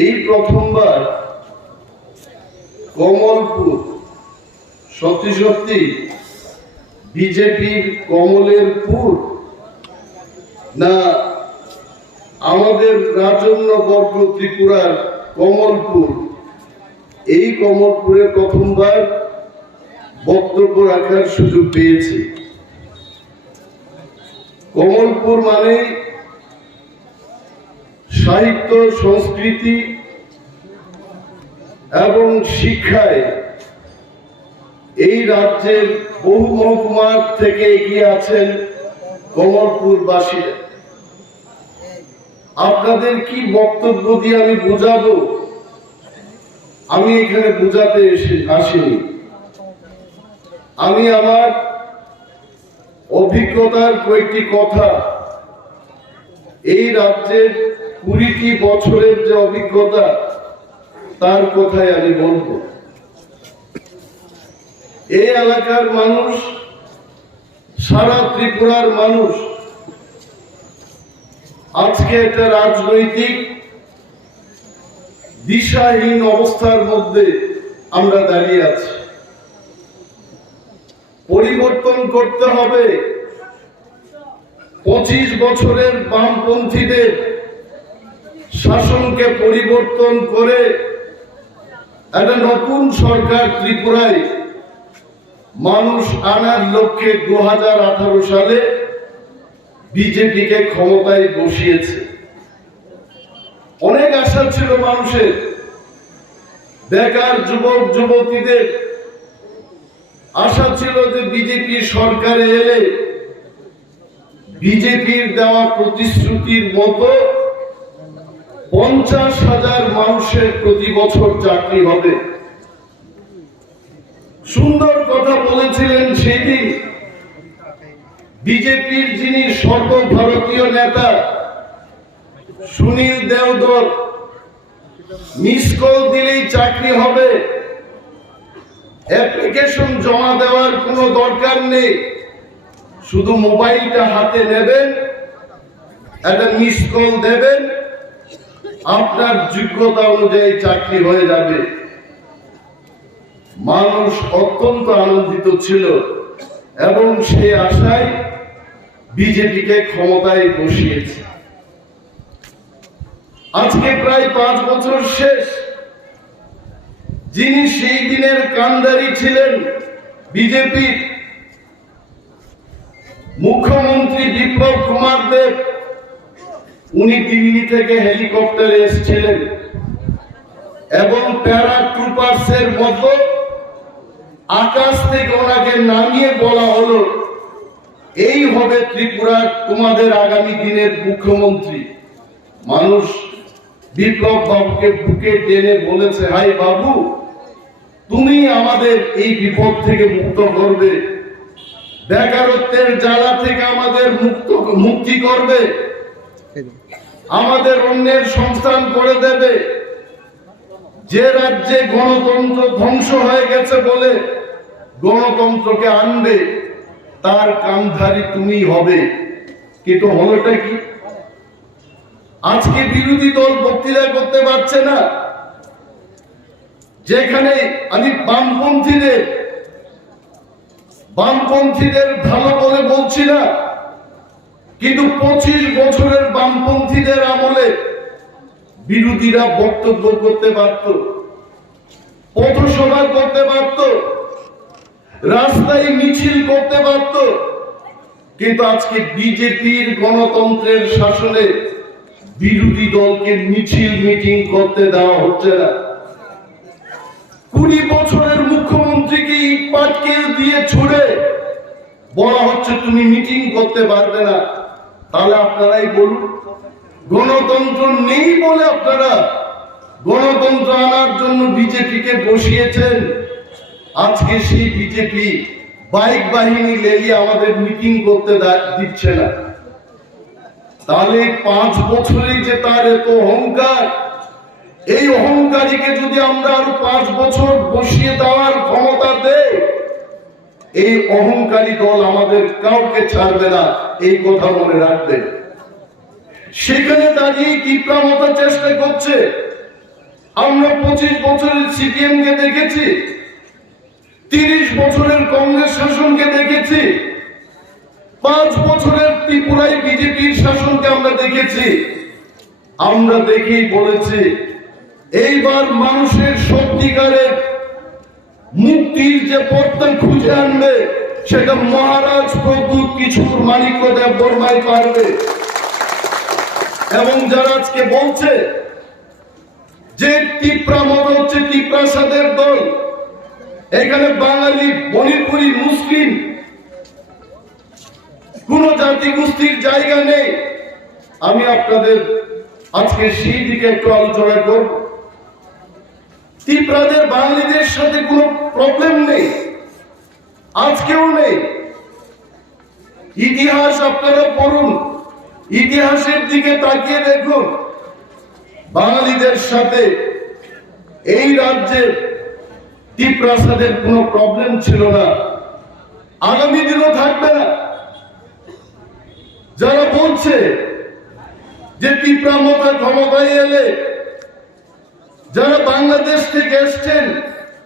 এই প্রথমবার কমলপুর সত্যি সত্যি বিজেপির কমলের পুর না আমাদের রাজন্যবর্গ ত্রিপুরার কমলপুর, এই কমলপুরে প্রথমবার বক্তব্য রাখার সুযোগ পেয়েছি। কমলপুর মানে সাহিত্য, সংস্কৃতি এবং শিক্ষায় এই রাজ্যের বহু মহকুমার থেকে এগিয়ে আছেন কমলপুরবাসীরা। আপনাদের কি বক্তব্য দিয়ে আমি বুঝাবো, আমি এখানে বুঝাতে আসিনি। আমি আমার অভিজ্ঞতার কয়েকটি কথা, এই রাজ্যের 20টি বছরের যে অভিজ্ঞতা তার কথাই আমি বলবো। এই এলাকার মানুষ, সারা ত্রিপুরার মানুষ আজকে একটা রাজনৈতিক দিশাহীন অবস্থার মধ্যে আমরা দাঁড়িয়ে আছি। পরিবর্তন করতে হবে। 25 বছরের বামপন্থীদের শাসনকে পরিবর্তন করে একটা নতুন সরকার ত্রিপুরায় মানুষ আনার লক্ষ্যে 2018 সালে বিজেপিকে ক্ষমতায় বসিয়েছে। অনেক আশা ছিল মানুষের, বেকার যুবক যুবতীদের আশা ছিল যে বিজেপি সরকারে এলে বিজেপির দেওয়া প্রতিশ্রুতির মতো 50,000 মানুষের প্রতি বছর চাকরি হবে। সুন্দর কথা বলেছিলেন সেদিন বিজেপির যিনি সর্বভারতীয় নেতা সুনীল দেওধর, মিস কল দিলেই চাকরি হবে, অ্যাপ্লিকেশন জমা দেওয়ার কোনো দরকার নেই, শুধু মোবাইলটা হাতে নেবেন, একটা মিস কল দেবেন, আপনার যোগ্যতা অনুযায়ী চাকরি হয়ে যাবে। মানুষ অত্যন্ত আনন্দিত ছিল এবং সেই আশায় বিজেপিকে ক্ষমতায় বসিয়েছে। আজকে প্রায় 5 বছর শেষ। যিনি সেই দিনের কান্ডারি ছিলেন বিজেপির মুখ্যমন্ত্রী বিপ্লব কুমার দেব, উনি দিল্লি থেকে হেলিকপ্টারে এসেছিলেন এবং প্যারাট্রুপার্সের মতো আকাশ থেকে ওনাকে নামিয়ে বলা হলো, এই হবে ত্রিপুরার তোমাদের আগামী দিনের মুখ্যমন্ত্রী। মানুষ বিপ্লব বাবুকে বুকে টেনে বলেছে, হাই বাবু, তুমি আমাদের এই বিপদ থেকে মুক্ত করবে, বেকারত্বের জ্বালা থেকে আমাদের মুক্তি করবে, আমাদের অন্যের সংস্থান করে দেবে। যে রাজ্যে গণতন্ত্র ধ্বংস হয়ে গেছে বলে গণতন্ত্রকে আনবে, তার কামধারী তুমি হবে। কিন্তু হলোটা কি? আজকে বিরোধী দল বক্তৃতা করতে পারছে না। যেখানে আমি বামপন্থীদের ভালো বলে বলছি না, কিন্তু 25 বছরের বামপন্থীদের আমলে বিরোধীরা বক্তব্য করতে পারত, পথসভা করতে পারত, রাস্তায় মিছিল করতে পারত। কিন্তু আজকে বিজেপির গণতন্ত্রের শাসনে বিরোধী দলকে মিছিল মিটিং করতে দেওয়া হচ্ছে না। 20 বছরের মুখ্যমন্ত্রীকে ইট পাটকেল দিয়ে ছুড়ে বলা হচ্ছে তুমি মিটিং করতে পারবে না। তাহলে আপনারাই বলুন, গণতন্ত্র নেই বলে আপনারা গণতন্ত্র আনার জন্য বিজেপিকে বসিয়েছেন। আজকে সেই বিজেপি বাইক বাহিনী লেলিয়ে আমাদের মিটিং করতে দিচ্ছে না। তাহলে 5 বছরেই যে তার এত অহংকার, এই অহংকারীকে যদি আমরা আরো 5 বছর বসিয়ে দেওয়ার ক্ষমতা দেই, এই অহংকারী দল আমাদের কাউকে ছাড়বে না, এই কথা মনে রাখবেন। সেখানে দাঁড়িয়ে কিপ্রামতা চেষ্টা করছে আমরা 25 বছরের সিপিএম কে দেখেছি, 30 বছরের কংগ্রেস শাসনকে দেখেছি, 5 বছরের ত্রিপুরায় বিজেপির শাসনকে আমরা দেখেছি। আমরা দেখেই বলেছি এইবার মানুষের সত্যিকারের মুক্তির যে পথটা খুঁজে আনবে সেটা মহারাজ প্রভুত কিছুর মালিক দেববর্মাই পারবে। এবং যারা আজকে বলছে যে ত্রিপুরা মত হচ্ছে ত্রিপ্রাসাদের দল, এখানে বাঙালি, মণিপুরি, মুসলিম কোন জাতি গোষ্ঠীর জায়গা নেই, আমি আপনাদের আজকে সেই দিকে একটু আলোচনা করব। ত্রিপুরাদের বাঙালিদের সাথে কোনো প্রবলেম নেই, আজকেও নেই। ইতিহাস আপনারা পড়ুন, ইতিহাসের দিকে তাকিয়ে দেখুন, বাঙালিদের সাথে এই রাজ্যের ত্রিপ্রাসাদের কোনো প্রবলেম ছিল না, আগামী দিনও থাকবে না। যারা বলছে যে ত্রিপুরা মতো ক্ষমতায় এলে যারা বাংলাদেশ থেকে এসছেন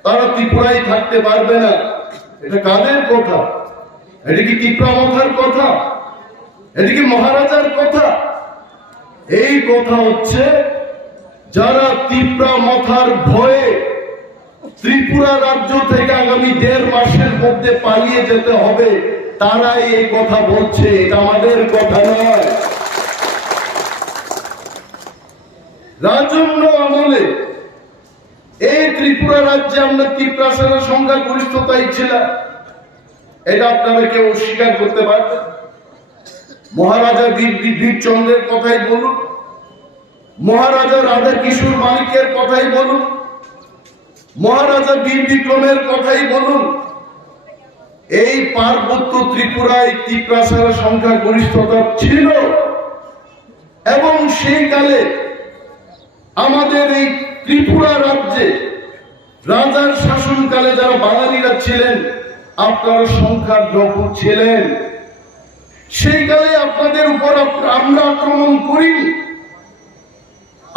তারা ত্রিপুরায় থাকতে পারবে না, এটা কাদের কথা? এটা কি ত্রিপুরা মথার কথা? এটা কি মহারাজার কথা? এই কথা হচ্ছে যারা ত্রিপুরা মথার ভয়ে ত্রিপুরা রাজ্য থেকে আগামী 1.5 মাসের মধ্যে পালিয়ে যেতে হবে, তারাই এই কথা বলছে, এটা আমাদের কথা নয়। রাজন্য আমলে এই ত্রিপুরা রাজ্যে আমরা ত্রিপ্রাসাদের সংখ্যা গরিষ্ঠতাই ছিল, এটা আপনারা কেউ অস্বীকার করতে পারবেন? মহারাজা বীরচন্দ্রের কথাই বলুন, মহারাজা রাধা কিশোর মালিকের কথাই বলুন, মহারাজা বীর বিক্রমের কথাই বলুন, এই পার্বত্য ত্রিপুরায় ত্রিপ্রাসাদের সংখ্যা গরিষ্ঠতা ছিল। এবং সেই কালে আমাদের এই ত্রিপুরা রাজ্যে রাজার শাসনকালে যারা বাঙালিরা ছিলেন আপনারা সংখ্যার লঘু ছিলেন। সেই কালে আপনাদের উপর আমরা আক্রমণ করিনি,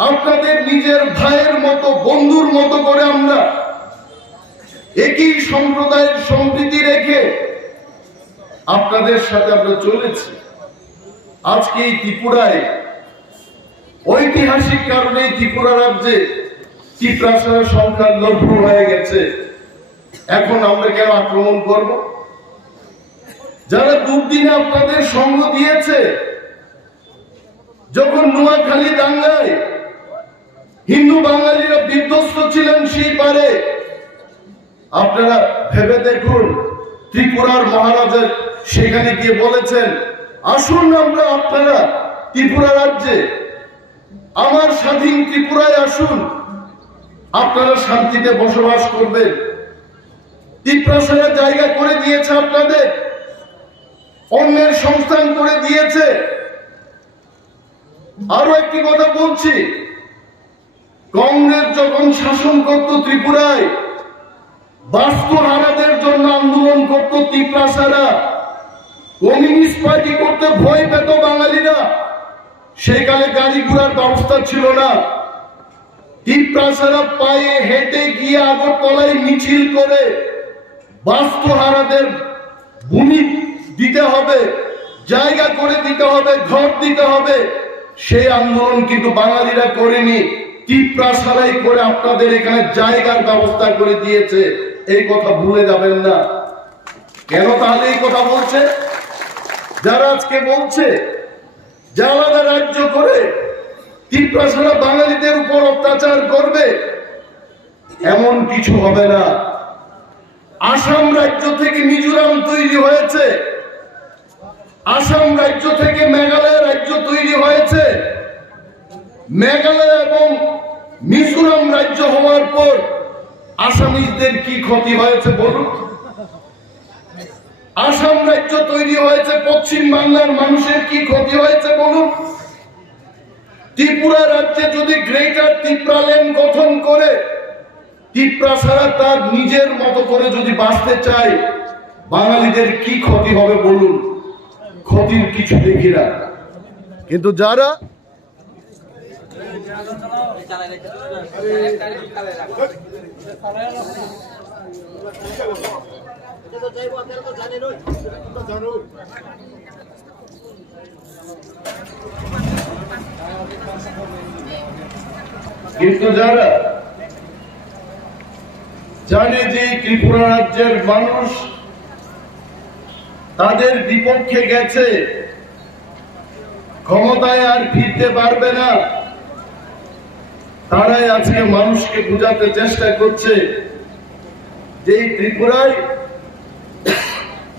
আপনাদের নিজের ভাইয়ের মতো, বন্ধুর মতো করে আমরা একই সম্প্রদায়ের সম্প্রীতি রেখে আপনাদের সাথে আমরা চলেছি। আজকে এই ত্রিপুরায় ঐতিহাসিক কারণে ত্রিপুরা রাজ্যে ত্রিপ্রাসাদের সংখ্যা লঘু হয়ে গেছে, এখন আমরা কেন আক্রমণ করব? যারা দুর্দিনে আপনাদের সঙ্গ দিয়েছে, যখন নোয়াখালী দাঙ্গায় হিন্দু বাঙালিরা বিধ্বস্ত ছিলেন সেই পারে, আপনারা ভেবে দেখুন ত্রিপুরার মহারাজা সেখানে গিয়ে বলেছেন আসুন আমরা আপনারা ত্রিপুরা রাজ্যে আমার স্বাধীন ত্রিপুরায় আসুন, আপনারা শান্তিতে বসবাস করবেন। ত্রিপ্রাসাদের জায়গা করে দিয়েছে আপনাদের, অন্যের সংস্থান করে দিয়েছে। আরো একটি কথা বলছি, কংগ্রেস যখন শাসন করত ত্রিপুরায়, বাস্তুহারাদের জন্য আন্দোলন করত ত্রিপ্রাসারা, কমিউনিস্ট পার্টি করতে ভয় পেত বাঙালিরা। সেকালে গাড়ি ঘোড়ার ব্যবস্থা ছিল না, ত্রিপ্রাসারা পায়ে হেঁটে গিয়ে আগরতলায় মিছিল করে বাস্তুহারাদের ভূমি দিতে হবে, জায়গা করে দিতে হবে, ঘর দিতে হবে। সেই আন্দোলন কিন্তু বাঙালিরা করেনি, ত্রিপ্রাসারাই করে আপনাদের এখানে জায়গার ব্যবস্থা করে দিয়েছে, এই কথা ভুলে যাবেন না। কেন তাহলে এই কথা বলছে? যারা আজকে বলছে যে আলাদা রাজ্য করে ত্রিপ্রাসারা বাঙালিদের উপর অত্যাচার করবে, এমন কিছু হবে না। আসাম রাজ্য থেকে মিজোরাম তৈরি হয়েছে, আসাম রাজ্য থেকে মেঘালয় রাজ্য তৈরি হয়েছে। মেঘালয় এবং মিজোরাম রাজ্য হওয়ার পর আসামিজদের কি ক্ষতি হয়েছে বলুন? আসাম রাজ্য তৈরি হয়েছে, পশ্চিম বাংলার মানুষের কি ক্ষতি হয়েছে বলুন? ত্রিপুরা রাজ্যে যদি গ্রেটার ত্রিপুরাল্যান্ড গঠন করে ত্রিপ্রাসারা তার নিজের মতো করে যদি বাঁচতে চায়, বাঙালিদের কি ক্ষতি হবে বলুন? ক্ষতির কিছু দেখি না। কিন্তু যারা কিন্তু যারা জানে যে ত্রিপুরা রাজ্যের মানুষ তাদের বিপক্ষে গেছে, ক্ষমতায় আর ফিরতে পারবে না, তারাই আজকে মানুষকে বোঝাতে চেষ্টা করছে যে এই ত্রিপুরায়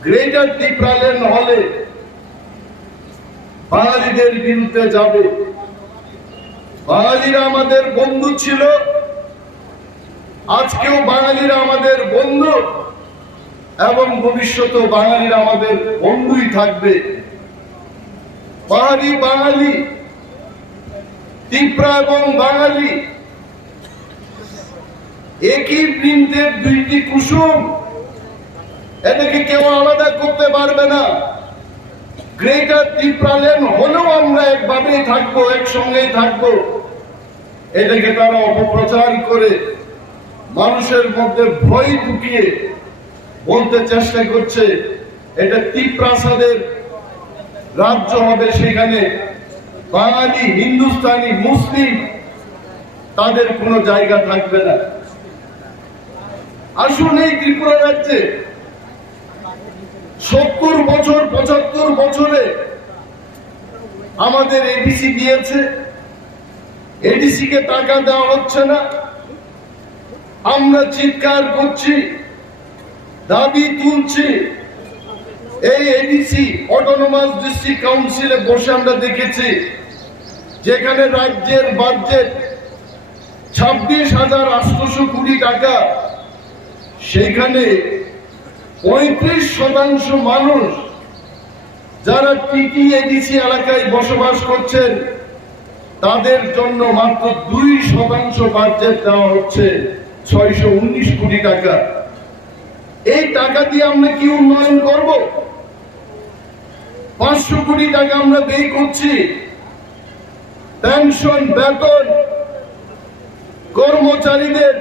গ্রেটার ত্রিপুরাল্যান্ড হলে বাঙালিদের বিরুদ্ধে যাবে। বাঙালিরা আমাদের বন্ধু ছিল, আজকেও বাঙালিরা আমাদের বন্ধু এবং ভবিষ্যতেও বাঙালিরা আমাদের বন্ধুই থাকবে। পাহাড়ি বাঙালি, ত্রিপুরা এবং বাঙালি একই বৃন্তের দুইটি কুসুম, এটাকে কেউ আলাদা করতে পারবে না। গ্রেটার ত্রিপুরাল্যান্ড হলেও আমরা একভাবেই থাকবো, একসঙ্গেই থাকবো। এটাকে তারা অপপ্রচার করে মানুষের মধ্যে ভয় ঢুকিয়ে বলতে চেষ্টা করছে এটা ত্রিপ্রাসাদের রাজ্য হবে, সেখানে বাঙালি, হিন্দুস্তানি, মুসলিম তাদের কোনো জায়গা থাকবে না। আসুন এই ত্রিপুরা রাজ্যে 70 বছর 75 বছরে আমাদের এডিসি দিয়েছে, এডিসি কে টাকা দেওয়া হচ্ছে না। আমরা চিৎকার করছি, দাবি তুলছি। এই এডিসি অটোনমাস ডিস্ট্রিক্ট কাউন্সিলে বসে আমরা দেখেছি যেখানে রাজ্যের বাজেট 26,800 কোটি টাকা, সেখানে 35% মানুষ যারা টিটি এডিসি এলাকায় বসবাস করছেন তাদের জন্য মাত্র 2% বাজেট দেওয়া হচ্ছে 619 কোটি টাকা। এই টাকা দিয়ে আমরা কি উন্নয়ন করব? 500 কোটি টাকা আমরা ব্যয় করছি পেনশন, বেতন, কর্মচারীদের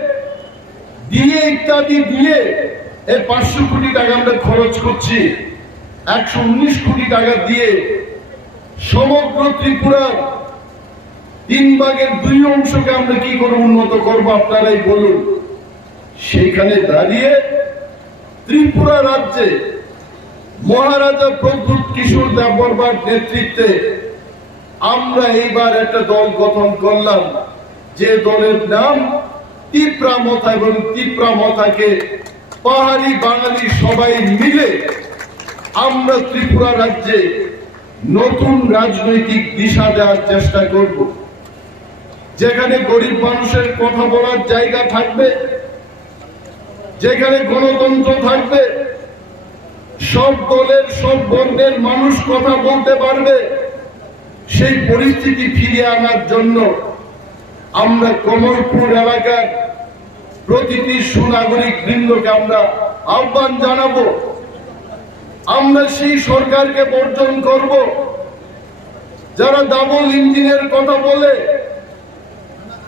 দিয়ে ইত্যাদি দিয়ে। এই 500 কোটি টাকা আমরা খরচ করছি, 119 কোটি টাকা দিয়ে সমগ্র ত্রিপুরার 3/2 অংশকে আমরা কি করে উন্নত করব আপনারাই বলুন। সেইখানে দাঁড়িয়ে ত্রিপুরা রাজ্যে মহারাজা প্রদ্যুৎ কিশোর দেববর্মার নেতৃত্বে আমরা এইবার একটা দল গঠন করলাম, যে দলের নাম ত্রিপুরা মথা, এবং ত্রিপুরা মথাকে পাহাড়ি বাঙালি সবাই মিলে আমরা ত্রিপুরা রাজ্যে নতুন রাজনৈতিক দিশা দেওয়ার চেষ্টা করব, যেখানে গরিব মানুষের কথা বলার জায়গা থাকবে, যেখানে গণতন্ত্র থাকবে, সব দলের সব বর্ণের মানুষ কথা বলতে পারবে। সেই পরিস্থিতি ফিরিয়ে আনার জন্য আমরা কমলপুর এলাকার প্রতিটি সুনাগরিক বৃন্দকে আমরা আহ্বান জানাবো। আমরা সেই সরকারকে বর্জন করব যারা ডাবল ইঞ্জিনের কথা বলে,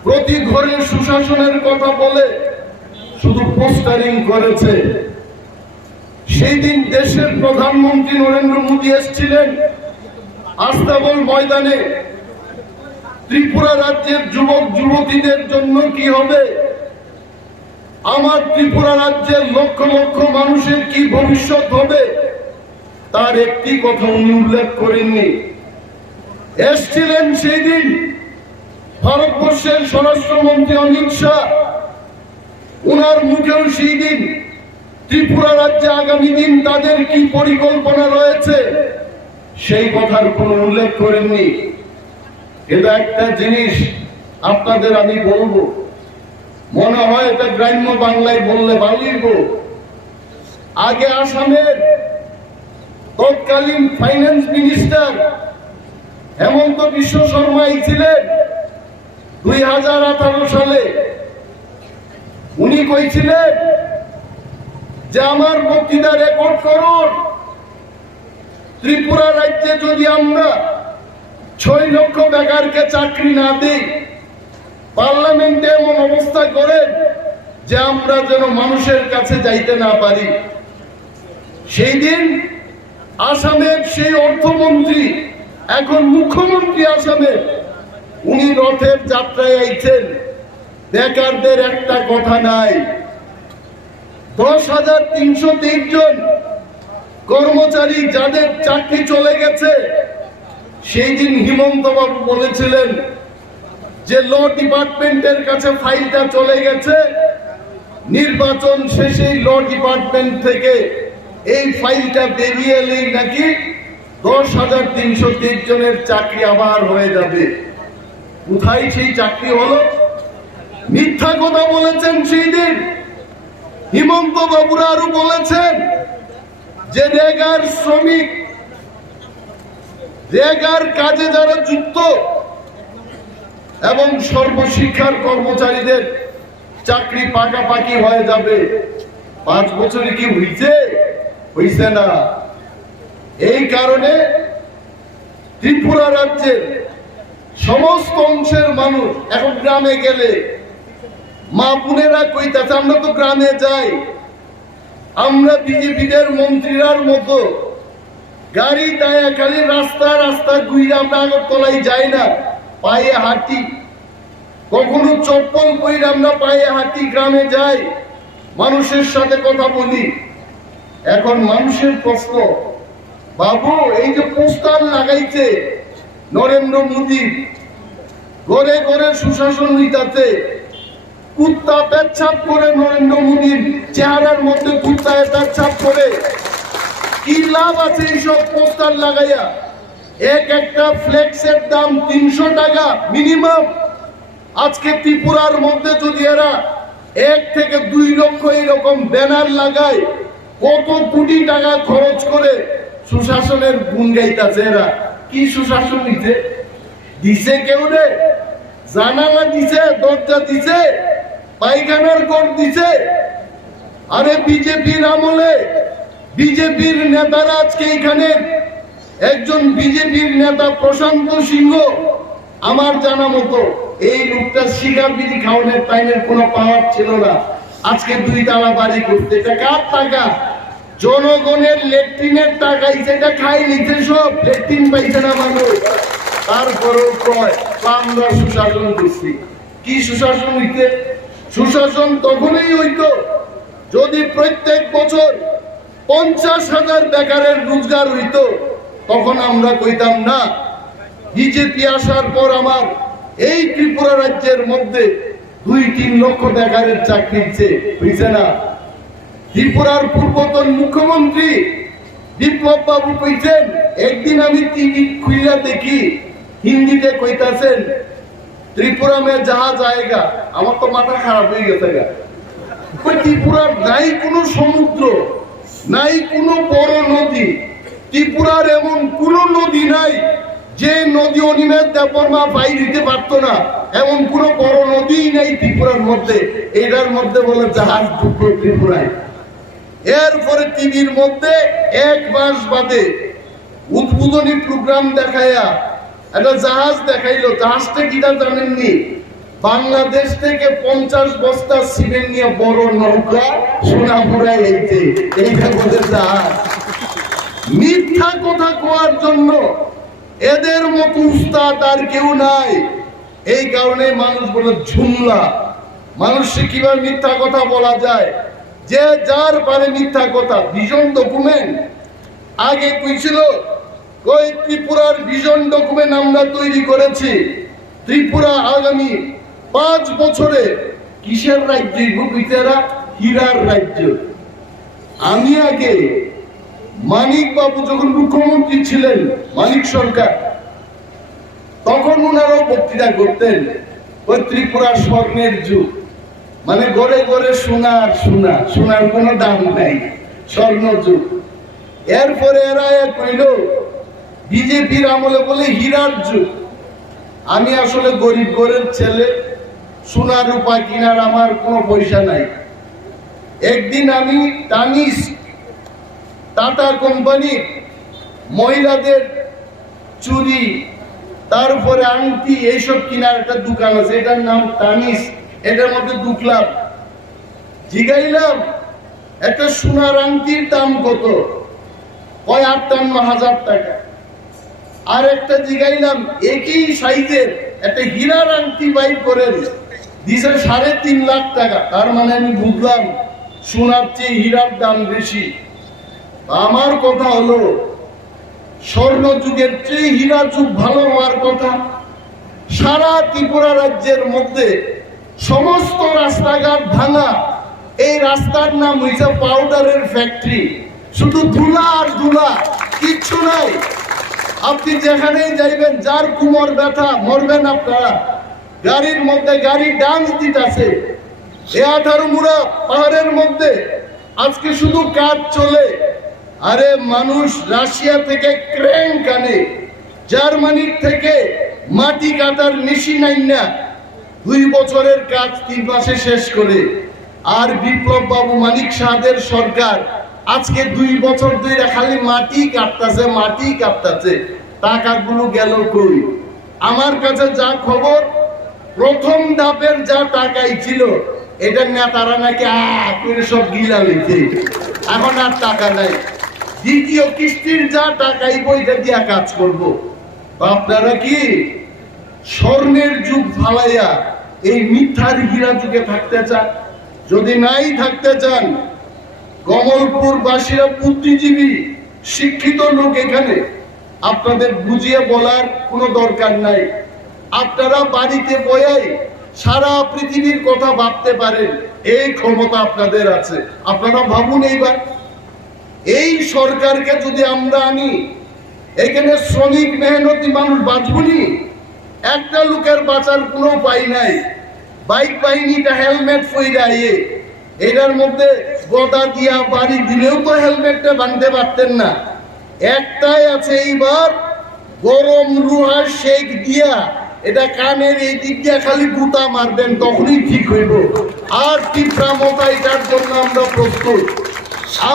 প্রতি ঘরে সুশাসনের কথা বলে শুধু পোস্টারিং করেছে। সেই দিন দেশের প্রধানমন্ত্রী নরেন্দ্র মোদী এসেছিলেন আস্তাবল ময়দানে। ত্রিপুরা রাজ্যের যুবক যুবতীদের জন্য কি হবে, আমার ত্রিপুরা রাজ্যের লক্ষ লক্ষ মানুষের কি ভবিষ্যৎ হবে, তার একটি কথা উনি উল্লেখ করেননি। এসেছিলেন সেই দিন ভারতবর্ষের স্বরাষ্ট্রমন্ত্রী অমিত শাহ, উনার মুখেও সেই দিন ত্রিপুরা রাজ্যে আগামী দিন তাদের কি পরিকল্পনা রয়েছে সেই কথার কোনো উল্লেখ করেননি। কিন্তু একটা জিনিস আপনাদের আমি বলবো, মনে হয় এটা গ্রাম্য বাংলায় বললে ভালোই। আগে আসামের তৎকালীন ফাইন্যান্স মিনিস্টার হেমন্ত বিশ্ব শর্মা ছিলেন 2018 সালে। উনি কইছিলেন যে আমার বক্তৃতা রেকর্ড করুন, ত্রিপুরা রাজ্যে যদি আমরা 6 লক্ষ বেকারকে চাকরি না দেই, পার্লামেন্টে এমন অবস্থা করেন যে আমরা যেন মানুষের কাছে যাইতে না পারি। সেই দিন আসামের সেই অর্থমন্ত্রী, এখন মুখ্যমন্ত্রী আসামের, উনি রথের যাত্রায় আইছেন, বেকারদের একটা কথা নাই। 10,323 জন কর্মচারী যাদের চাকরি চলে গেছে, সেই দিন হিমন্ত বাবু বলেছিলেন যে ল ডিপার্টমেন্টের কাছে ফাইলটা চলে গেছে, নির্বাচন শেষেই ল ডিপার্টমেন্ট থেকে এই ফাইলটা বেরিয়ে এলেই নাকি 10,323 জনের চাকরি আবার হয়ে যাবে। কোথায় সেই চাকরি হলো? মিথ্যা কথা বলেছেন সেই দিন হিমন্ত বাবুরা। আরো বলেছেন যে রেগার শ্রমিক, রেগার কাজে যারা যুক্ত এবং সর্বশিক্ষার কর্মচারীদের চাকরি পাকাপাকি হয়ে যাবে। 5 বছরে কি হইছে না। এই কারণে ত্রিপুরা রাজ্যের সমস্ত অংশের মানুষ এখন গ্রামে গেলে মা বোনেরা কইতাছে, আমরা তো গ্রামে যাই, আমরা বিজেপিদের মন্ত্রীরার মতো গাড়ি দায়া খালি রাস্তা রাস্তা ঘুরে আমরা আগরতলায় যাই না, পায়ে হাঁটি, কখনো চপ্পল পরে আমরা পায়ে হাঁটি, গ্রামে যাই, মানুষের সাথে কথা বলি। এখন মানুষের প্রশ্ন, বাবু এই যে পোস্টার লাগাইছে নরেন্দ্র মোদী, ঘরে ঘরে সুশাসন নিতাছে, কুত্তা পেচ্ছাপ করে নরেন্দ্র মোদীর চেহারার মধ্যে কুত্তা পেচ্ছাপ করে, কি লাভ আছে এইসব পোস্টার লাগাইয়া? একটা ফ্লেক্সের দাম 300 টাকা মিনিমাম। আজকে ত্রিপুরার মধ্যে যদি এরা 1 থেকে 2 লক্ষ এরকম ব্যানার লাগায়, কত কোটি টাকা খরচ করে সুশাসনের গুণ গাইতাছে এরা। কি সুশাসন দিছে কেউ রে? জানালা দিছে, দরজা দিছে, পায়খানার ঘর দিছে। আরে বিজেপির আমলে বিজেপির নেতারা, আজকে এখানে একজন বিজেপির নেতা প্রশান্ত সিংহ, আমার জানা মতো এই লোকটা সিগার বিড়ি খাওয়ানোর টাইমের কোনো পাওয়ার ছিল না, আজকে 2 তালা বাড়ি করতে। এটা কার টাকা? জনগণের ল্যাট্রিনের টাকাই, সেটা খাই নিতে, সব ল্যাট্রিন পাইছে না মানুষ। তারপরেও কয় আমরা সুশাসন করছি। কি সুশাসন হইতে? সুশাসন তখনই হইতো যদি প্রত্যেক বছর 50,000 বেকারের রোজগার হইতো, তখন আমরা কইতাম না বিজেপি আসার পর আমার এই ত্রিপুরা রাজ্যের মধ্যে 2-3 লক্ষ বেকারের চাকরি হইছে না। ত্রিপুরার পূর্বতন মুখ্যমন্ত্রী বিপ্লব বাবু কইছেন, একদিন আমি টিভি খুইলা দেখি হিন্দিতে কইতাছেন ত্রিপুরা মে যাহা জায়গা, আমার তো মাথা খারাপ হয়ে গেছে। ত্রিপুরার নাই কোনো সমুদ্র, নাই কোনো বড় নদী, ত্রিপুরার এমন কোন নদী নাই যে নদী অনিমেষ দেববর্মা বাইর দিতে পারতো না, এমন কোন বড় নদী নাই ত্রিপুরার মধ্যে। এটার মধ্যে বলে জাহাজ ঢুকলো ত্রিপুরায়। এরপরে টিভির মধ্যে 1 মাস বাদে উদ্বোধনী প্রোগ্রাম দেখাইয়া একটা জাহাজ দেখাইলো। জাহাজটা কিনা জানেননি? বাংলাদেশ থেকে 50 বস্তা সিমেন্ট নিয়ে বড় নৌকা সোনাপুরায় এইতে, এইটা বলে জাহাজ। মিথ্যা কথা কোয়ার জন্য এদের মতো উস্তাদ আর কেউ নাই। এই কারণে মানুষ বলে ঝুমলা। মানুষকে কিভাবে মিথ্যা কথা বলা যায়? যে যার পারে মিথ্যা কথা। ভিশন ডকুমেন্ট আগে কইছিল, কই ত্রিপুরার ভিশন ডকুমেন্ট আমরা তৈরি করেছি, ত্রিপুরা আগামী 5 বছরে কিসের রাজ্য? হীরার রাজ্য। আমি আগে মানিক বাবু যখন মুখ্যমন্ত্রী ছিলেন, মানিক সরকার, তখন ওনারাও বক্তৃতা করতেন ওই ত্রিপুরা স্বর্ণের যুগ, মানে ঘরে ঘরে সোনার সোনা, সোনার কোনো দাম নাই, স্বর্ণ যুগ। এরপরে এরা কইল বিজেপির আমলে বলে হীরার যুগ। আমি আসলে গরিব ঘরের ছেলে, সোনা রূপা কিনার আমার কোনো পয়সা নাই। একদিন আমি টানিস টাটা কোম্পানি মহিলাদের চুড়ি, তারপরে আংটি এইসব কেনার একটা দোকান আছে, এটার নাম তানিস। এটার মধ্যে ঢুকলাম, জিগাইলাম একটা সোনার আংটির দাম কত, কয় 58,000 টাকা। আর একটা জিগাইলাম একই সাইজের একটা হীরার আংটি বাইর করে দিছে 3.5 লাখ টাকা। তার মানে আমি বুঝলাম সোনার চেয়ে হীরার দাম বেশি। আমার কথা হলো স্বর্ণ যুগের চেয়ে হীরা যুগ ভালো হওয়ার কথা। সারা ত্রিপুরা রাজ্যের মধ্যে সমস্ত রাস্তাঘাট ভাঙা, এই রাস্তার নাম হইছে পাউডারের ফ্যাক্টরি। শুধু ধুলা আর ধুলা, কিচ্ছু নাই। আপনি যেখানেই যাইবেন, যার কুমর ব্যথা, মরবেন আপনারা। গাড়ির মধ্যে গাড়ি ডান্স দিতেছে। এ 18 মুড়া পাহাড়ের মধ্যে আজকে শুধু কাজ চলে। আরে মানুষ রাশিয়া থেকে ক্রেন কানে, জার্মানির থেকে মাটি কাটার মেশিন আইনা 2 বছরের কাজ 3 মাসে শেষ করে। আর বিপ্লব বাবু মানিক শাহদের সরকার আজকে 2 বছর ধরে খালি মাটি কাটতেছে, মাটি কাটতেছে। টাকাগুলো গেল কই? আমার কাছে যা খবর, প্রথম ধাপের যা টাকাই ছিল এটা নেতারা নাকি করে সব গিলা লইছে, এখন আর টাকা নাই। দ্বিতীয় কিস্তির যা টাকাই বইটা দিয়া কাজ করব। আপনারা কি স্বর্ণের যুগ ফালাইয়া এই মিথ্যার হীরা যুগে থাকতে চান? যদি নাই থাকতে চান, কমলপুর বাসীরা বুদ্ধিজীবী শিক্ষিত লোক, এখানে আপনাদের বুঝিয়ে বলার কোনো দরকার নাই। আপনারা বাড়িতে বয়াই সারা পৃথিবীর কথা ভাবতে পারেন, এই ক্ষমতা আপনাদের আছে। আপনারা ভাবুন এইবার, এই সরকারকে যদি আমরা আনি, এখানে শ্রমিক মেহনতি মানুষ বাঁচবনি? একটা লোকের বাঁচার কোনো উপায় নাই। বাইক বাহিনীটা হেলমেট ফইরা আইয়ে, এটার মধ্যে গদা দিয়া বাড়ি দিলেও তো হেলমেটটা বাঁধতে পারতেন না। একটাই আছে, এইবার গরম লোহার শেক দিয়া এটা কানের এই দিক দিয়ে খালি গুতা মারবেন, তখনই ঠিক হইব। আর টিপরা মতা এটার জন্য আমরা প্রস্তুত।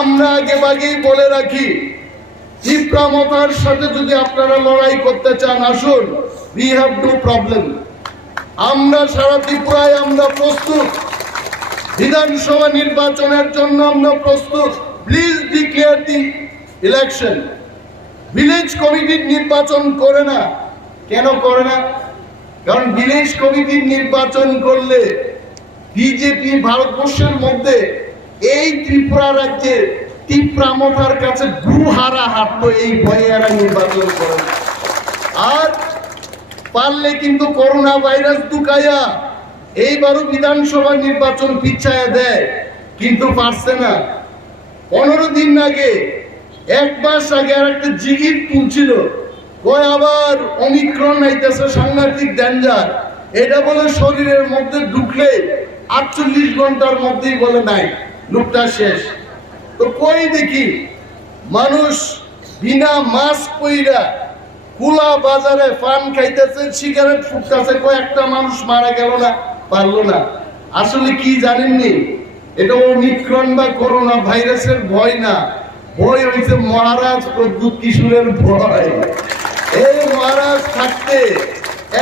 আমরা আগে ভাগেই বলে রাখি, টিপরা মতার সাথে যদি আপনারা লড়াই করতে চান, আসুন, we have no problem। আমরা সারা ত্রিপুরায় আমরা প্রস্তুত। বিধানসভা নির্বাচনের জন্য আমরা প্রস্তুত। Please declare the election. Village কমিটির নির্বাচন করে না। কেন করে না? কারণ ভিলেজ কমিটির নির্বাচন করলে বিজেপি ভারতবর্ষের মধ্যে এই ত্রিপুরা রাজ্যে তীব্রামতার কাছে গুহারা হাঁটতো, এই ভয়ে এরা নির্বাচন করে না। আর পারলে কিন্তু করোনা ভাইরাস দুকায়া এইবারও বিধানসভা নির্বাচন পিছায়া দেয়, কিন্তু পারছে না। 15 দিন আগে, 1 মাস আগে আর একটা জিগির তুলছিল, কয় আবার ওমিক্রন আইতেছে, সাংঘাতিক ডেঞ্জার। এটা বলে শরীরের মধ্যে ঢুকলে 48 ঘন্টার মধ্যেই বলে নাই, লোকটা শেষ। তো কই দেখি মানুষ বিনা মাস্ক পইরা খোলা বাজারে পান খাইতেছে, সিগারেট ফুটতেছে, কয়েকটা মানুষ মারা গেল না, পারলো না। আসলে কি জানেননি, এটা ওমিক্রন বা করোনা ভাইরাসের ভয় না, ভয় হইছে মহারাজ প্রদ্যুৎ কিশোরের ভয়। এই মহারাজ থাকতে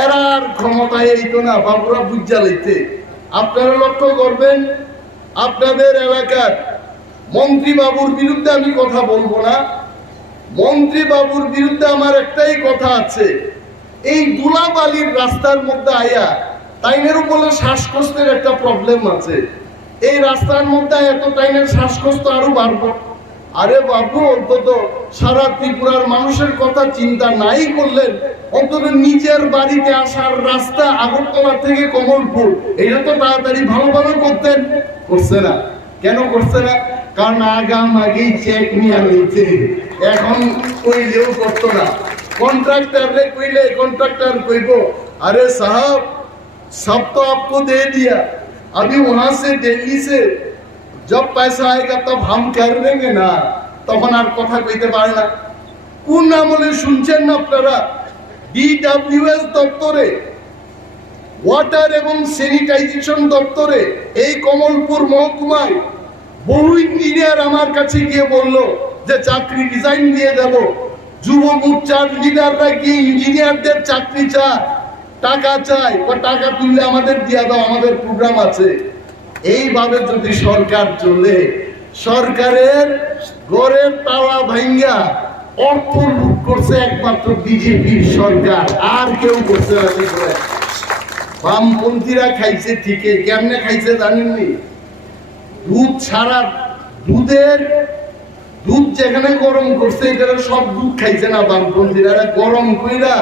এরার ক্ষমতায় এইতো না, বাবুরা বুঝা লইতে। আপনারা লক্ষ্য করবেন, আপনাদের এলাকার মন্ত্রী বাবুর বিরুদ্ধে আমি কথা বলবো না। মন্ত্রী বাবুর বিরুদ্ধে আমার একটাই কথা আছে, এই দুলাবালির রাস্তার মধ্যে আয়া তাইনেরও বলে শ্বাসকষ্টের একটা প্রবলেম আছে। এই রাস্তার মধ্যে এত টাইনের শ্বাসকষ্ট আরো বাড়বো। আরে বাবু, অন্তত সারা ত্রিপুরার মানুষের কথা চিন্তা নাই করলেন, অন্তত নিজের বাড়িতে আসার রাস্তা আগরতলা থেকে কমলপুর এটা তো তাড়াতাড়ি ভালো করতেন। করছে না। কেন করছে না? কারণ আগাম আগেই চেক নিয়ে নিচ্ছে। এখন কইলেও করতো না। কন্ট্রাক্টরে কইলে কন্ট্রাক্টর কইব, अरे साहब सब तो आपको दे दिया, अभी वहां से दिल्ली से जब पैसा आएगा तब हम कर देंगे ना। তখন আর কথা কইতে পারে না। কোন আমলে শুনছেন না আপনারা? DWS দপ্তরে, ওয়াটার এবং স্যানিটাইজেশন দপ্তরে, এই কমলপুর মহকুমায় বহু ইঞ্জিনিয়ার আমার কাছে গিয়ে বলল যে চাকরি রিজাইন দিয়ে দেব যুব মোর্চার লিডাররা কি ইঞ্জিনিয়ারদের চাকরি চায়, টাকা চায়, বা টাকা তুললে আমাদের দিয়া দাও, আমাদের প্রোগ্রাম আছে। এইভাবে যদি সরকার চলে, সরকারের ঘরের তালা ভাঙ্গা অর্থ লুট করছে একমাত্র বিজেপির সরকার, আর কেউ করতে পারে। বামপন্থীরা খাইছে ঠিকই, কেমনে খাইছে জানেননি? দুধ ছাড়া, দুধ যেখানে গরম করছে এটা সব দুধ খাইছে না বামপন্থীরা, গরম কইরা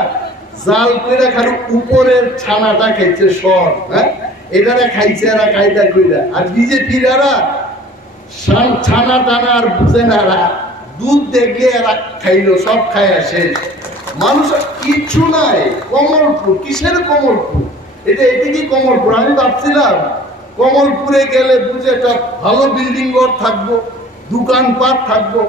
জাল কইরা খালি উপরের ছানাটা খাইছে সর, হ্যাঁ এটারা খাইছে এরা কায়দা কইরা। আর বিজেপিরা ছানা টানা আর বুঝে না, দুধ দেখলে এরা খাইলো, সব খায় শেষ। মানুষ কিচ্ছু নাই। কমলপুর, কিসের কমলপুর? এটা কি কমলপুর? আমি ভাবছিলাম কমলপুরে গেলে বুঝে একটা ভালো বিল্ডিং ঘর থাকবো, দোকানপাট থাকবো।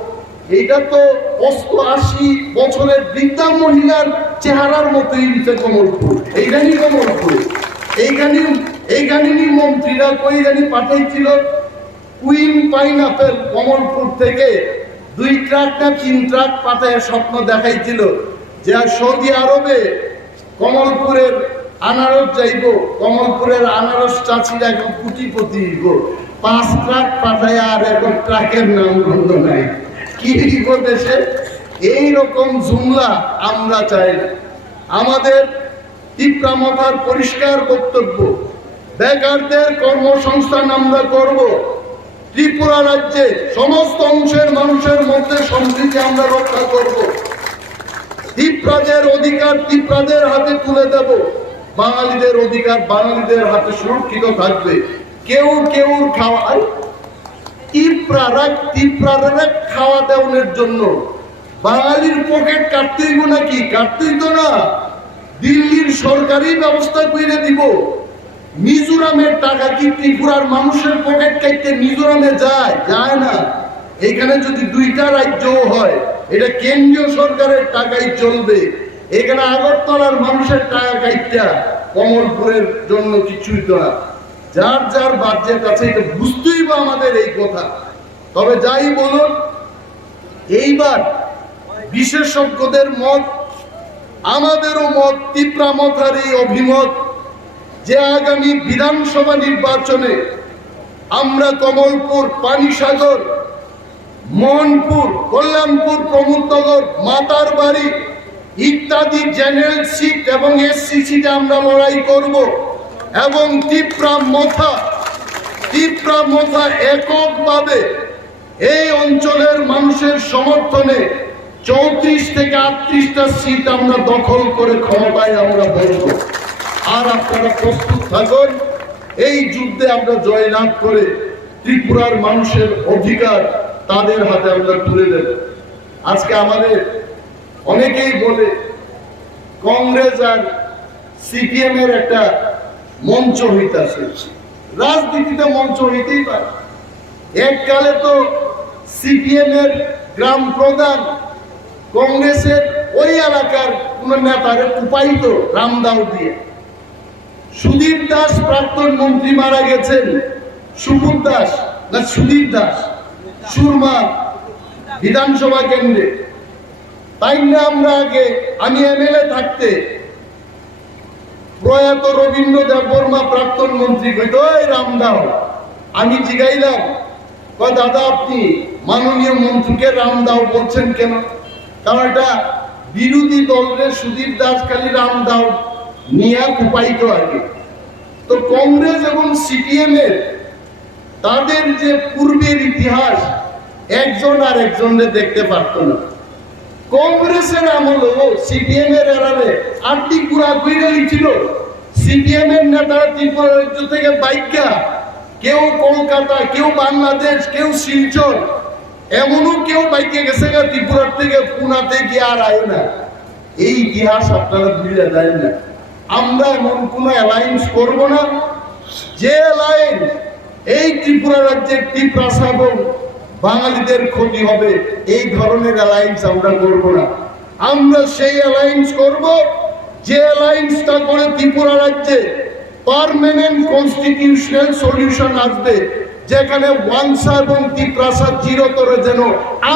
এইটা তো ৮৮ বছরের বৃদ্ধা মহিলার চেহারার মতোই কমলপুর। এইখানে কমলপুর, এইখানে মন্ত্রীরা কই জানি পাঠাইছিল কুইন পাইনাপেল কমলপুর থেকে 2 ট্রাক না 3 ট্রাক পাঠায় স্বপ্ন দেখাইছিল যে সৌদি আরবে কমলপুরের আনারস যাইব, কমলপুরের আনারস চাষিরা এখন কোটিপতি হইব। 5 ট্রাক পাঠায় আর এখন ট্রাকের নাম গন্ধ নাই। কি দেশে এইরকম জুমলা আমরা চাই না। আমাদের তীব্রামতার পরিষ্কার বক্তব্য, বেকারদের কর্মসংস্থান আমরা করব। ত্রিপুরা রাজ্যে সমস্ত অংশের মানুষের মধ্যে সম্প্রীতি আমরা রক্ষা করব। ত্রিপুরাদের অধিকার ত্রিপুরাদের হাতে তুলে দেব। বাঙালিদের অধিকার বাঙালিদের হাতে সুরক্ষিত থাকবে। কেউ খাওয়ায় ত্রিপুরারা খাওয়া দেওয়ার জন্য বাঙালির পকেট কাটতেই নাকি? কাটতেই তো না, দিল্লির সরকারি ব্যবস্থা করে দিব। মিজোরামের টাকা কি ত্রিপুরার মানুষের পকেট কাটতে মিজোরামে যায় না। এখানে যদি 2টা রাজ্য হয়, এটা কেন্দ্রীয় সরকারের টাকাই চলবে। এখানে আগরতলার মানুষের টাকা কাটটা কমলপুরের জন্য কিছুই তো না। যার যার বাজেট আছে, এটা বুঝতেই বা আমাদের এই কথা। তবে যাই বলুন, এইবার বিশেষজ্ঞদের মত, আমাদেরও মত, তীব্রামতার এই অভিমত যে আগামী বিধানসভা নির্বাচনে আমরা কমলপুর, পানিসাগর, মোহনপুর, কল্যাণপুর, প্রমোদনগর, মাতারবাড়ি ইত্যাদি জেনারেল সিট এবং এসসি সিটে আমরা লড়াই করব। এবং তীব্রামতা এককভাবে এই অঞ্চলের মানুষের সমর্থনে 34 থেকে 38টা সিট আমরা দখল করে ক্ষমতায় আমরা বসবো। আর আপনারা প্রস্তুত থাকুন, এই যুদ্ধে আমরা জয়লাভ করে ত্রিপুরার মানুষের অধিকার তাদের হাতে আমরা তুলে দেব। আজকে আমাদের অনেকেই বলে কংগ্রেস আর সিপিএম এর একটা মঞ্চ হইতেছে। রাজনীতিতে মঞ্চ হইতেই পারে। এককালে তো সিপিএম এর গ্রাম প্রধান কংগ্রেসের ওই এলাকার কোন নেতারে উপায়িত রামদাও দিয়ে। সুধীর দাস প্রাক্তন মন্ত্রী মারা গেছেন, সুপুর দাস না সুধীর দাস, সুরমা বিধানসভা কেন্দ্রে। তাই না আমরা আগে, আমি এমএলএ থাকতে প্রয়াত রবীন্দ্র দেববর্মা প্রাক্তন মন্ত্রী কইতো রামদাও। আমি জিগাইলাম, দাদা আপনি মাননীয় মন্ত্রীকে রামদাও বলছেন কেন? কারণ এটা বিরোধী দলের সুধীর দাস খালি রামদাও নিয়ে উপায়িত আগে। তো কংগ্রেস এবং সিপিএম এর তাদের যে পূর্বের ইতিহাস একজন আর একজনের দেখতে পারত না। কংগ্রেসের আমলেও সিপিএম এর এরারে আটটি পুরা কইরা ছিল। সিপিএম এর নেতারা ত্রিপুরা রাজ্য থেকে বাইকা, কেউ কলকাতা, কেউ বাংলাদেশ, কেউ শিলচর, এমনও কেউ বাইকে গেছে ত্রিপুরার থেকে পুনাতে গিয়ে আর আয় না। এই ইতিহাস আপনারা ভুলে যায় না। আমরা এমন কোন অ্যালায়েন্স করব না যে অ্যালায়েন্স এই ত্রিপুরা রাজ্যের ত্রিপ্রাসাদ বাঙালিদের ক্ষতি হবে। এই ধরনের অ্যালায়েন্স আমরা করব না। আমরা সেই অ্যালায়েন্স করব যে অ্যালায়েন্সটা করে ত্রিপুরা রাজ্যে পার্মানেন্ট কনস্টিটিউশনাল সলিউশন আসবে, যেখানে ওয়াংসা এবং ত্রিপ্রাসা চিরতরে যেন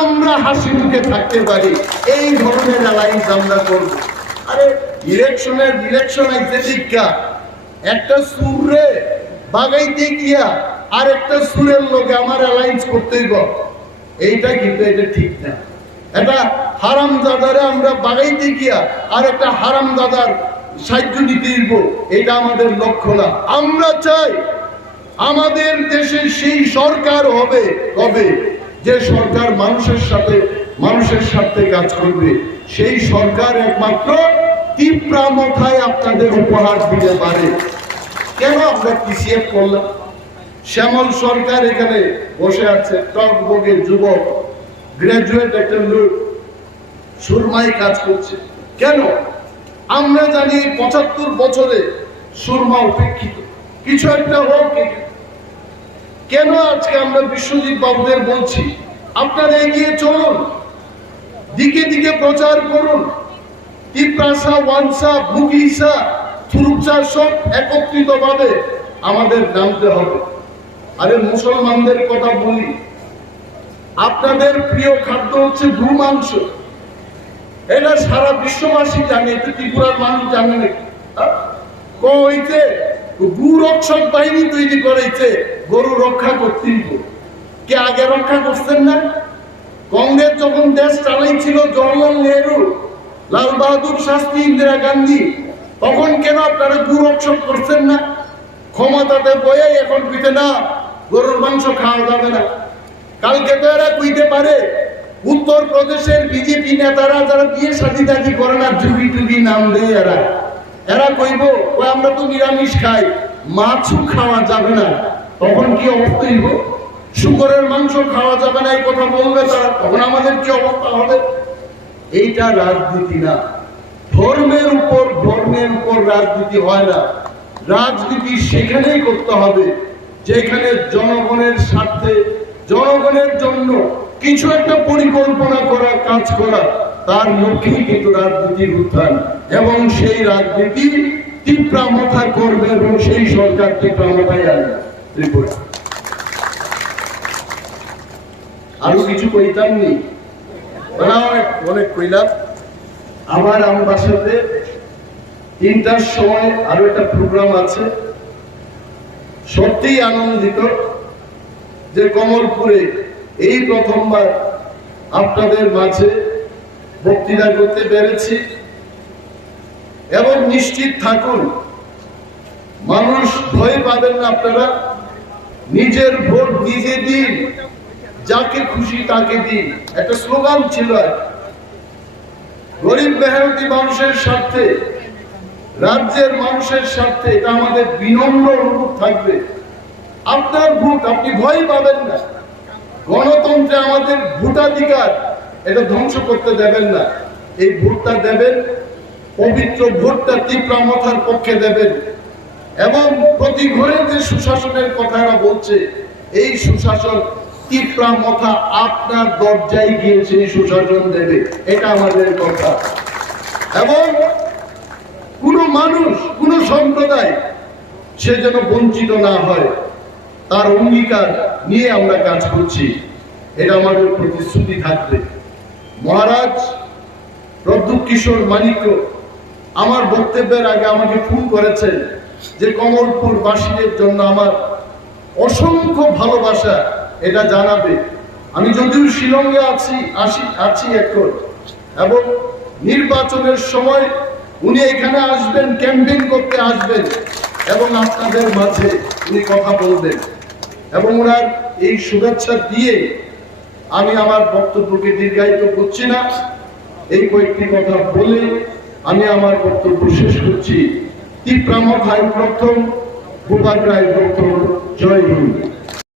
আমরা হাসি মুখে থাকতে পারি, এই ধরনের অ্যালায়েন্স আমরা করব। আরে ইলেকশন আইতে দীক্ষা একটা সুরে বাগাইতে গিয়া আর একটা সুরের লোকে আমার অ্যালায়েন্স করতেই গো, এইটা কিন্তু এটা ঠিক না। এটা হারামজাদারে আমরা বাগাইতে গিয়া আর একটা হারামজাদার সাহায্য নিতে দিব, এটা আমাদের লক্ষ্য না। আমরা চাই আমাদের দেশে সেই সরকার হবে কবে যে সরকার মানুষের স্বার্থে কাজ করবে। সেই সরকার একমাত্র ত্রিপুরা মাথায় আপনাদের উপহার দিতে পারে। কেন আমরা পিছিয়ে করলাম? শ্যামল সরকার এখানে বসে আছে, টকবগের যুবক, গ্রাজুয়েট একটা লোক, সুরমাই কাজ করছে। কেন? আমরা জানি ৭৫ বছরে সুরমা উপেক্ষিত, কিছু একটা হোক। কেন আজকে আমরা বিশ্বজিৎ বাবুদের বলছি আপনারা এগিয়ে চলুন, দিকে দিকে প্রচার করুন, ত্রিপ্রাসা, ওয়ানসা, বুগলিসা, থুরুকসা সব একত্রিত ভাবে আমাদের নামতে হবে। আরে মুসলমানদের কথা বলি, আপনাদের প্রিয় খাদ্য হচ্ছে গরু মাংস, এটা সারা বিশ্ববাসী জানে, এটা ত্রিপুরার মানুষ জানে নাকি? কইতে গু রক্ষক বাহিনী তৈরি করেছে গরু রক্ষা করতেই। কে আগে রক্ষা করছেন না? কংগ্রেস যখন দেশ চালাইছিল জওয়াহরলাল নেহরু, লাল বাহাদুর শাস্ত্রী, ইন্দিরা গান্ধী, তখন কেন আপনারা গু রক্ষক করছেন না? ক্ষমতাতে বয়ে এখন কইতে না গরুর মাংস খাওয়া যাবে না। কালকে তো এরা কইতে পারে উত্তর প্রদেশের বিজেপি নেতারা যারা বিয়ে শাদী টাদি করে না, জুগি টুগি নাম দেয়, এরা কইব ওই আমরা তো নিরামিষ খাই, মাছও খাওয়া যাবে না। তখন কি অবস্থা হইব? শুকরের মাংস খাওয়া যাবে না এই কথা বলবে তারা, তখন আমাদের কি অবস্থা হবে? এইটা রাজনীতি না। ধর্মের উপর রাজনীতি হয় না। রাজনীতি সেখানেই করতে হবে যেখানে জনগণের স্বার্থে, জনগণের জন্য কিছু একটা পরিকল্পনা করা, কাজ করা, তার লক্ষ্যেই কিন্তু রাজনীতির উত্থান। এবং সেই রাজনীতি ত্রিপুরা মাথা করবে এবং সেই সরকার ত্রিপুরা মাথায় আনবে। ত্রিপুরা আরো কিছু কইতাম নি, অনেক কইলাম। আমার বাসাতে ৩টার সময় আরো একটা প্রোগ্রাম আছে। সত্যিই আনন্দিত যে কমলপুরে এই প্রথমবার আপনাদের মাঝে বক্তৃতা করতে পেরেছি। এবং নিশ্চিত থাকুন, মানুষ ভয় পাবেন না। আপনারা নিজের ভোট নিজে দিন, যাকে খুশি তাকে দিন, একটা স্লোগান ছিল। গরিব মেহনতি মানুষের স্বার্থে, রাজ্যের মানুষের স্বার্থে, এটা আমাদের বিনম্র অনুরোধ থাকবে। আপনার ভোট, আপনি ভয় পাবেন না। গণতন্ত্রে আমাদের ভোটাধিকার, এটা ধ্বংস করতে দেবেন না। এই ভোটটা দেবেন, পবিত্র ভোটটা ত্রিপুরা মাথার পক্ষে দেবেন। এবং প্রতি ঘরে যে সুশাসনের কথা এরা বলছে, এই সুশাসন ত্রিপুরা মাথা আপনার দরজায় গিয়ে সেই সুশাসন দেবে, এটা আমাদের কথা। এবং কোনো মানুষ, কোনো সম্প্রদায় সে যেন বঞ্চিত না হয়, তার অঙ্গীকার নিয়ে আমরা কাজ করছি, এটা আমাদের প্রতিশ্রুতি থাকবে। মহারাজ প্রদ্যুৎ কিশোর মানিক্য আমার বক্তব্যের আগে আমাকে ফোন করেছেন যে কমলপুর বাসীদের জন্য আমার অসংখ্য ভালোবাসা, এটা জানাবে। আমি যদিও শিলংয়ে আছি এখন, এবং নির্বাচনের সময় উনি এখানে আসবেন, ক্যাম্পেইন করতে আসবেন এবং আপনাদের মাঝে উনি কথা বলবেন। এবং ওনার এই শুভেচ্ছা দিয়ে আমি আমার বক্তব্যকে দীর্ঘায়িত করছি না, এই কয়েকটি কথা বলে আমি আমার বক্তব্য শেষ করছি। ত্রিপুরা মাথায় প্রথম, ভূপাগ্রায় প্রথম। জয় হিন্দ।